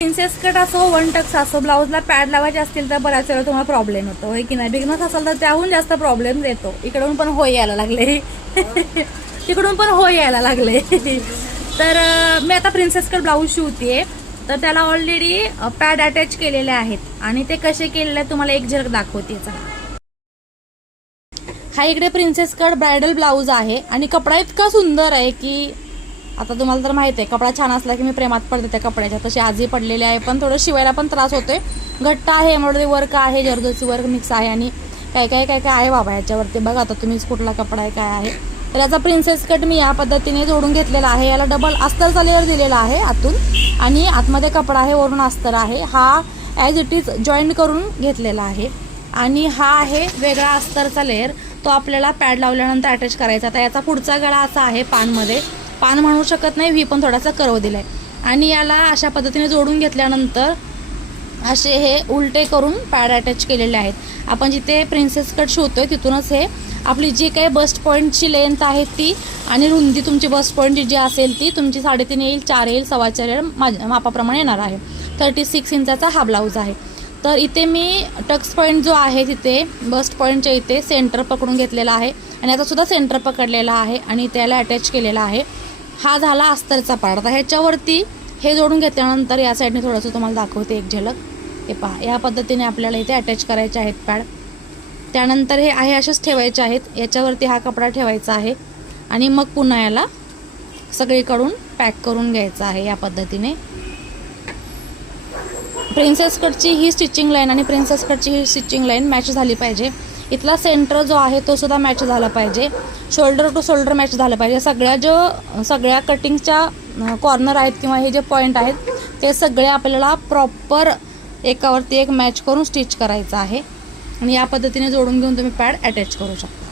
Princess cut असो one Tux असो ब्लाऊजला pad लावायचे असतील तर बऱ्याच वेळा तुम्हाला प्रॉब्लेम होतो होय की नाही. बिगनर्स असेल तर त्याहून जास्त प्रॉब्लेम येतो. इकडून पण होय यायला लागले तिकडून पण होय यायला लागले तर मी आता प्रिन्सेस कट ब्लाऊज शिवते. तर त्याला ऑलरेडी पॅड अटॅच केलेले आहेत आणि ते कसे केलेले आहेत तुम्हाला एक झलक दाखवते. हा इकडे प्रिन्सेस कट ब्रायडल ब्लाऊज आहे आणि कपडा इतका सुंदर आहे की आता तुम्हाला तर माहिती आहे कपडा छान असला की मी प्रेमात पडते त्या कपड्याच्या. तसे आजही पडलेले आहे पण थोडं शिवायला पण त्रास होतोय. घट्ट आहे, एम्ब्रॉयडरी वर्क आहे, जर्दोसी वर्क मिक्स आहे आणि काय काय काय काय आहे बाबा याच्यावरती. बघा आता तुम्हीच कुठला कपडा आहे काय आहे. तर याचा प्रिन्सेस कट मी या पद्धतीने जोडून घेतलेला आहे. याला डबल अस्तरचा लेअर दिलेला आहे आतून आणि आतमध्ये कपडा आहे, वरून अस्तर आहे. हा ॲज इट इज जॉईंट करून घेतलेला आहे आणि हा आहे वेगळा अस्तरचा लेअर. तो आपल्याला पॅड लावल्यानंतर अटॅच करायचा. आता याचा पुढचा गळा असा आहे पानमध्ये, पान म्हणू शकत नाही, व्ही पण थोडासा कर्व दिलाय आणि याला अशा पद्धतीने जोडून घेतल्यानंतर असे हे उलटे करून पॅड अटॅच केलेले आहेत. आपण जिथे प्रिन्सेस कट शिवतोय तिथूनच हे आपली जी काही बस्ट पॉईंटची लेंथ आहे ती आणि रुंदी तुमची बस्ट पॉईंटची जी असेल ती तुमची 3.5 येईल, 4 येईल, 4.25 येईल माझ्या मापाप्रमाणे येणार आहे. 36 इंचाचा हा ब्लाऊज आहे. तर इथे मी टक्स पॉईंट जो आहे तिथे बस्ट पॉईंटच्या इथे सेंटर पकडून घेतलेला आहे आणि आता सुद्धा सेंटर पकडलेला आहे आणि त्याला अटॅच केलेला आहे. हा झाला अस्तरचा पार्ट. आता ह्याच्यावरती हे जोडून घेतल्यानंतर या साईडने थोडंसं तुम्हाला दाखवते एक झलक. हे पहा, या पद्धतीने आपल्याला इथे अटॅच करायचे आहेत पॅड. त्यानंतर हे आहे असेच ठेवायचे आहेत. याच्यावरती हा कपडा ठेवायचा आहे आणि मग पुन्हा याला सगळीकडून पॅक करून घ्यायचा आहे या पद्धतीने. प्रिन्सेस कटची ही स्टिचिंग लाईन आणि प्रिन्सेस कटची ही स्टिचिंग लाईन मॅच झाली पाहिजे. इथला सेंटर जो आहे तो सुद्धा मॅच झाला पाहिजे. शोल्डर टू शोल्डर मॅच झालं पाहिजे. सगळ्या कटिंगच्या कॉर्नर आहेत किंवा हे जे पॉईंट आहेत ते सगळे आपल्याला प्रॉपर एकावरती एक मॅच करून स्टिच करायचं आहे आणि या पद्धतीने जोडून घेऊन तुम्ही पॅड अटॅच करू शकता.